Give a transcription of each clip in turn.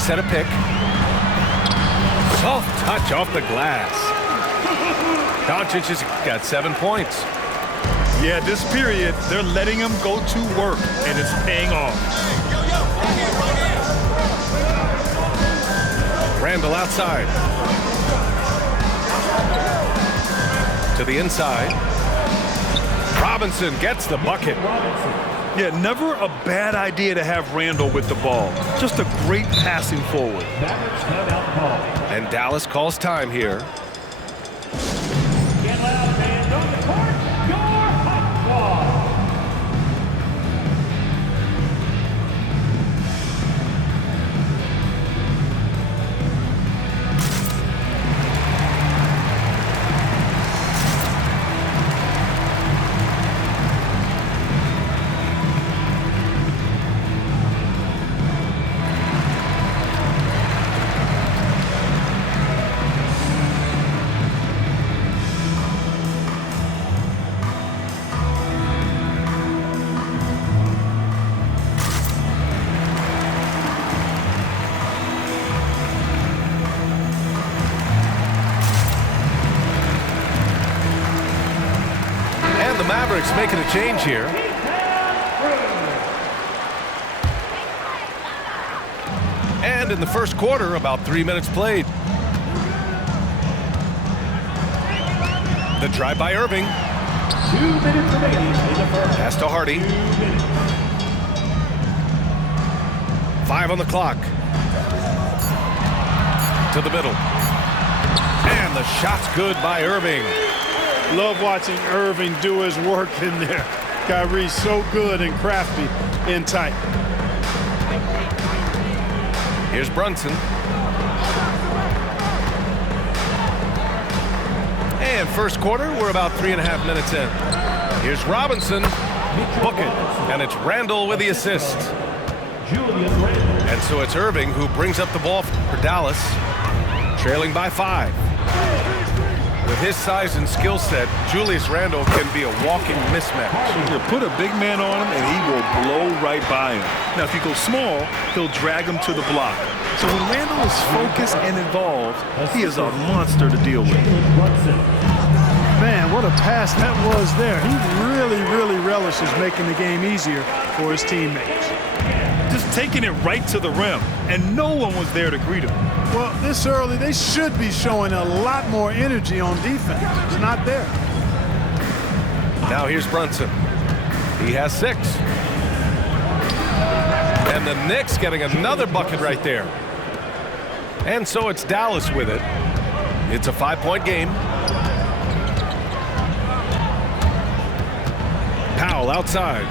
set a pick. Soft touch off the glass. Doncic has got 7 points. Yeah, this period, they're letting him go to work, and it's paying off. Randall outside. To the inside. Robinson gets the bucket. Yeah, never a bad idea to have Randall with the ball. Just a great passing forward. And Dallas calls time here. Get loud, fans. On the court, your hot squad. The Mavericks making a change here. And in the first quarter, about 3 minutes played. The drive by Irving. 2 minutes remaining in the first. Pass to Hardy. 5 on the clock. To the middle. And the shot's good by Irving. Love watching Irving do his work in there. Kyrie's so good and crafty and tight. Here's Brunson. And first quarter, we're about 3.5 minutes in. Here's Robinson. Book it. And it's Randall with the assist. And so it's Irving who brings up the ball for Dallas, trailing by 5. With his size and skill set, Julius Randle can be a walking mismatch. You put a big man on him, and he will blow right by him. Now, if you go small, he'll drag him to the block. So when Randle is focused and involved, he is a monster to deal with. Jalen Brunson. Man, what a pass that was there. He really relishes making the game easier for his teammates. Just taking it right to the rim, and no one was there to greet him. Well, this early, they should be showing a lot more energy on defense. It's not there. Now here's Brunson. He has 6. And the Knicks getting another bucket right there. And so it's Dallas with it. It's a 5-point game. Powell outside.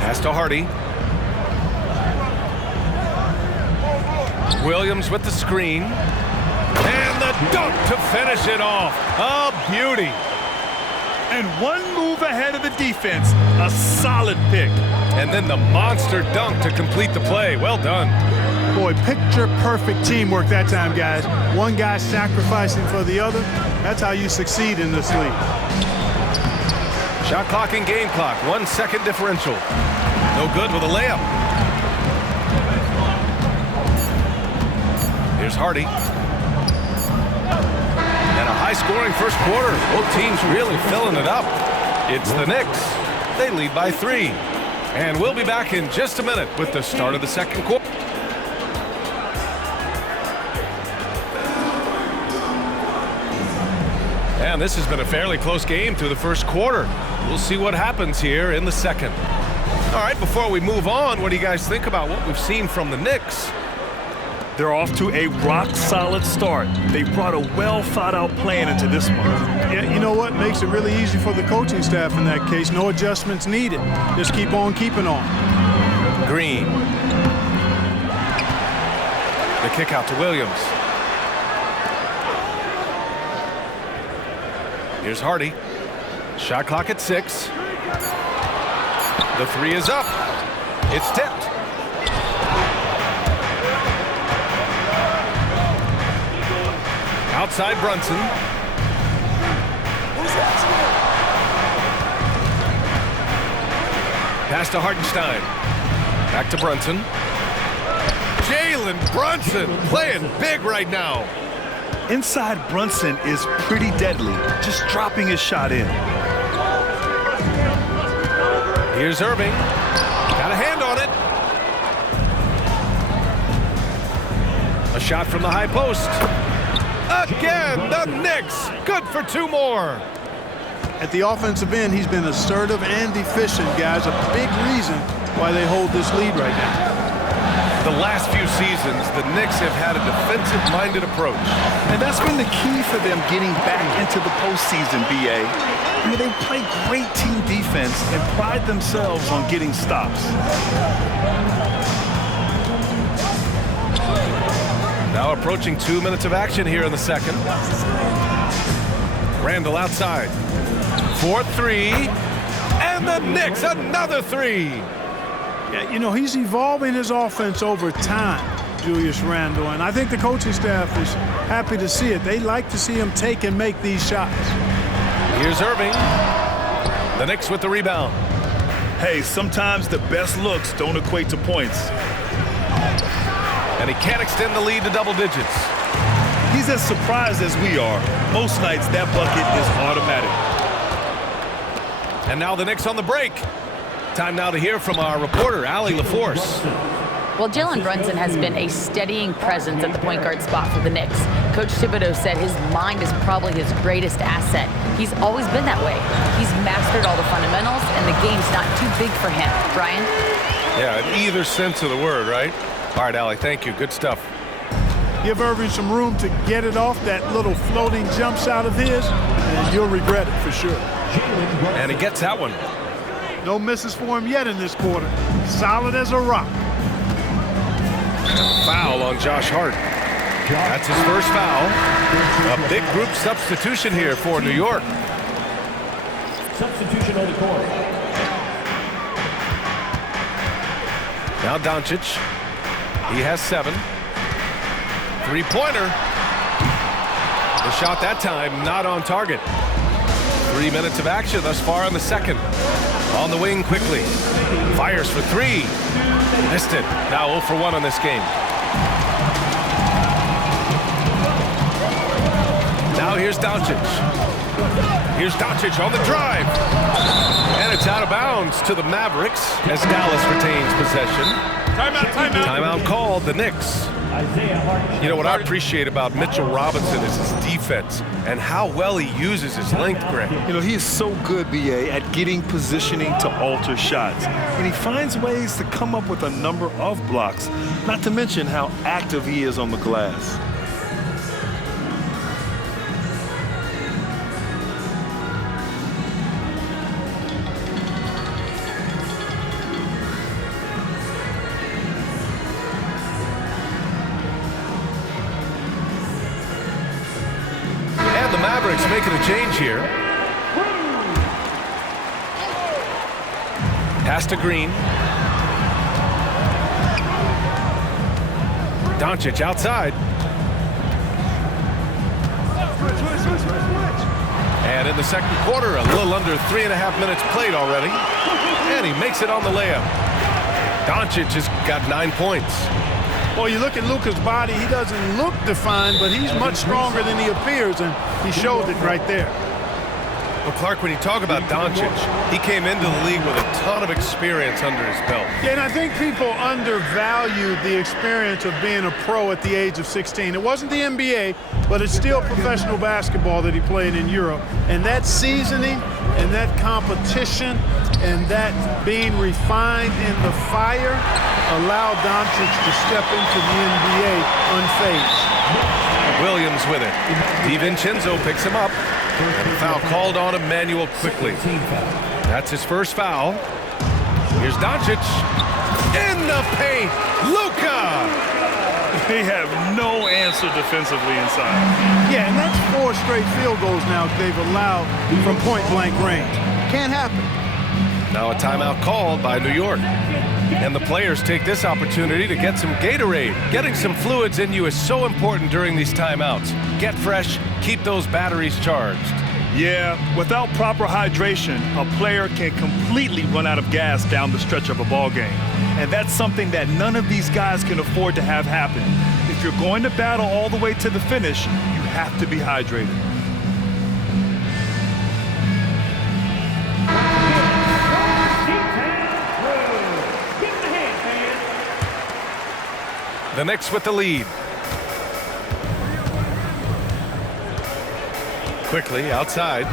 Pass to Hardy. Williams with the screen. And the dunk to finish it off. A beauty. And one move ahead of the defense. A solid pick. And then the monster dunk to complete the play. Well done. Boy, picture-perfect teamwork that time, guys. One guy sacrificing for the other. That's how you succeed in this league. Shot clock and game clock. 1 second differential. No good with a layup. Here's Hardy. And a high-scoring first quarter. Both teams really filling it up. It's the Knicks. They lead by 3. And we'll be back in just a minute with the start of the second quarter. And this has been a fairly close game through the first quarter. We'll see what happens here in the second. All right, before we move on, what do you guys think about what we've seen from the Knicks? They're off to a rock-solid start. They brought a well-thought-out plan into this one. Yeah, you know what? Makes it really easy for the coaching staff in that case. No adjustments needed. Just keep on keeping on. Green. The kick out to Williams. Here's Hardy. Shot clock at 6. The 3 is up. It's tipped. Outside Brunson. Pass to Hartenstein. Back to Brunson. Jalen Brunson playing big right now. Inside Brunson is pretty deadly, just dropping his shot in. Here's Irving. Got a hand on it. A shot from the high post. Again, the Knicks. Good for 2 more. At the offensive end, he's been assertive and efficient, guys. A big reason why they hold this lead right now. The last few seasons, the Knicks have had a defensive-minded approach. And that's been the key for them getting back into the postseason, B.A. I mean, they play great team defense and pride themselves on getting stops. Now approaching 2 minutes of action here in the second. Randall outside. 4-3. And the Knicks, another 3. Yeah, you know, he's evolving his offense over time, Julius Randle, and I think the coaching staff is happy to see it. They like to see him take and make these shots. Here's Irving. The Knicks with the rebound. Hey, sometimes the best looks don't equate to points. And he can't extend the lead to double digits. He's as surprised as we are. Most nights, that bucket is automatic. And now the Knicks on the break. Time now to hear from our reporter, Allie LaForce. Well, Jalen Brunson has been a steadying presence at the point guard spot for the Knicks. Coach Thibodeau said his mind is probably his greatest asset. He's always been that way. He's mastered all the fundamentals, and the game's not too big for him. Brian? Yeah, in either sense of the word, right? All right, Allie, thank you. Good stuff. Give Irving some room to get it off that little floating jump shot of his, and you'll regret it for sure. And he gets that one. No misses for him yet in this quarter. Solid as a rock. Foul on Josh Hart. That's his first foul. A big group substitution here for New York. Substitution on the court. Now Doncic. He has 7. Three-pointer. The shot that time not on target. 3 minutes of action thus far in the second. On the wing quickly. Fires for 3. Missed it. Now 0 for 1 on this game. Now here's Doncic. Here's Doncic on the drive. And it's out of bounds to the Mavericks as Dallas retains possession. Timeout called, the Knicks. You know what I appreciate about Mitchell Robinson is his defense and how well he uses his length, Greg. You know, he is so good, B.A., at getting positioning to alter shots. And he finds ways to come up with a number of blocks, not to mention how active he is on the glass. Making a change here. Pass to Green. Doncic outside. And in the second quarter, a little under 3.5 minutes played already. And he makes it on the layup. Doncic has got 9 points. Well, you look at Luka's body, he doesn't look defined, but he's much stronger than he appears, and he showed it right there. Well, Clark, when you talk about Doncic, he came into the league with a ton of experience under his belt. Yeah, and I think people undervalued the experience of being a pro at the age of 16. It wasn't the NBA, but it's still professional basketball that he played in Europe. And that seasoning and that competition and that being refined in the fire allowed Doncic to step into the NBA unfazed. Williams with it. DiVincenzo picks him up. And foul called on Emmanuel quickly. That's his first foul. Here's Doncic. In the paint. Luka! They have no answer defensively inside. Yeah, and that's 4 straight field goals now they've allowed from point-blank range. Can't happen. Now a timeout called by New York. And the players take this opportunity to get some Gatorade. Getting some fluids in you is so important during these timeouts. Get fresh, keep those batteries charged. Yeah, without proper hydration, a player can completely run out of gas down the stretch of a ball game. And that's something that none of these guys can afford to have happen. If you're going to battle all the way to the finish, you have to be hydrated. The Knicks with the lead. Quickly outside.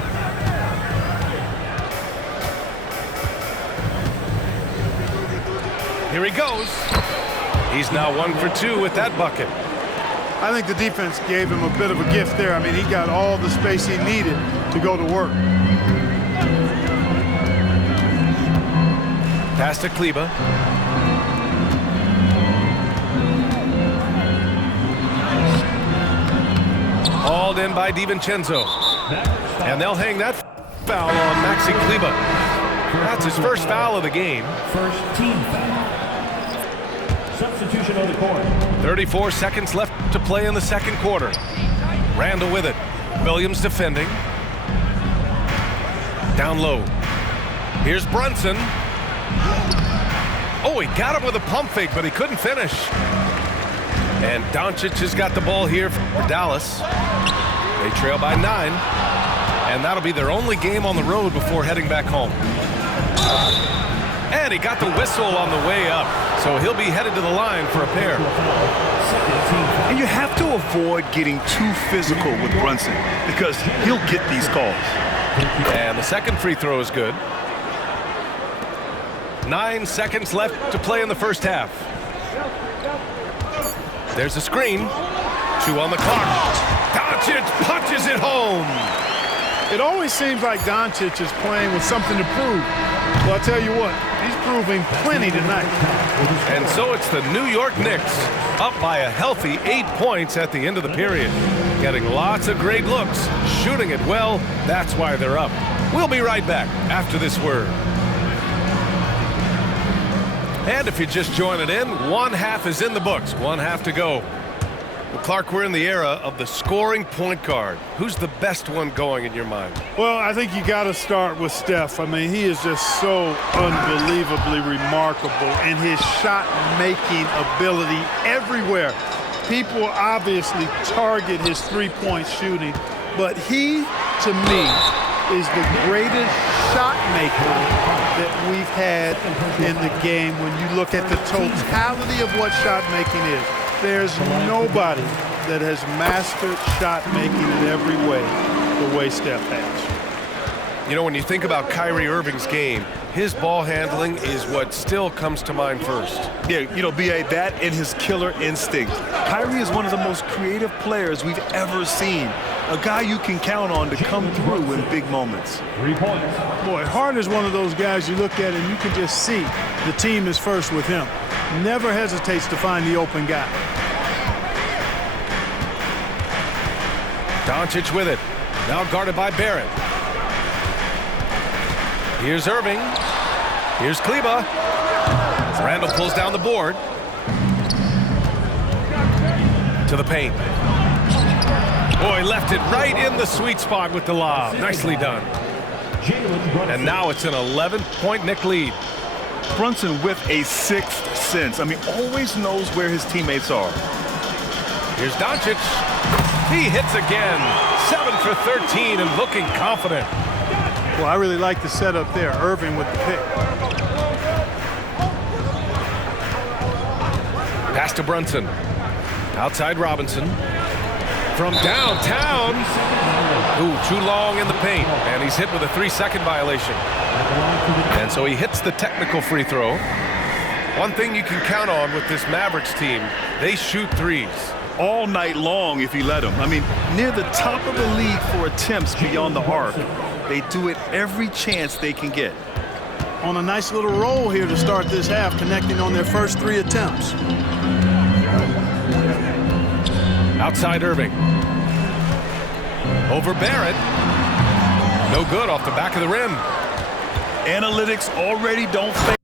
Here he goes. He's now 1 for 2 with that bucket. I think the defense gave him a bit of a gift there. I mean, he got all the space he needed to go to work. Pass to Kleber. Hauled in by DiVincenzo. And they'll hang that foul on Maxi Kleber. That's his first foul of the game. First team foul. Substitution on the court. 34 seconds left to play in the second quarter. Randall with it. Williams defending. Down low. Here's Brunson. Oh, he got him with a pump fake, but he couldn't finish. And Doncic has got the ball here for Dallas. They trail by 9. And that'll be their only game on the road before heading back home. And he got the whistle on the way up. So he'll be headed to the line for a pair. And you have to avoid getting too physical with Brunson because he'll get these calls. And the second free throw is good. 9 seconds left to play in the first half. There's a screen. 2 on the clock. Doncic punches it home. It always seems like Doncic is playing with something to prove. Well, I'll tell you what, he's proving plenty tonight. And so it's the New York Knicks up by a healthy 8 points at the end of the period. Getting lots of great looks, shooting it well. That's why they're up. We'll be right back after this word. And if you're just joining in, one half is in the books, one half to go. Well, Clark, we're in the era of the scoring point guard. Who's the best one going in your mind? Well, I think you got to start with Steph. I mean, he is just so unbelievably remarkable in his shot-making ability everywhere. People obviously target his three-point shooting, but he, to me, is the greatest shot maker that we've had in the game when you look at the totality of what shot making is. There's nobody that has mastered shot making in every way the way Steph has. You know, when you think about Kyrie Irving's game, his ball handling is what still comes to mind first. Yeah, you know, B.A., that and his killer instinct. Kyrie is one of the most creative players we've ever seen. A guy you can count on to come through in big moments. 3 points. Boy, Hart is one of those guys you look at and you can just see the team is first with him. Never hesitates to find the open guy. Doncic with it. Now guarded by Barrett. Here's Irving. Here's Kleber. Randall pulls down the board. To the paint. Boy, left it right in the sweet spot with the lob. Nicely done. Jalen Brunson. And now it's an 11-point Knick lead. Brunson with a sixth sense. I mean, always knows where his teammates are. Here's Doncic. He hits again. 7 for 13 and looking confident. Well, I really like the setup there. Irving with the pick. Pass to Brunson. Outside Robinson. From downtown. Ooh, too long in the paint. And he's hit with a 3-second violation. And so he hits the technical free throw. One thing you can count on with this Mavericks team, they shoot threes. All night long if you let them. I mean, near the top of the league for attempts beyond the arc. They do it every chance they can get. On a nice little roll here to start this half, connecting on their first 3 attempts. Outside Irving. Over Barrett. No good off the back of the rim. Analytics already don't favor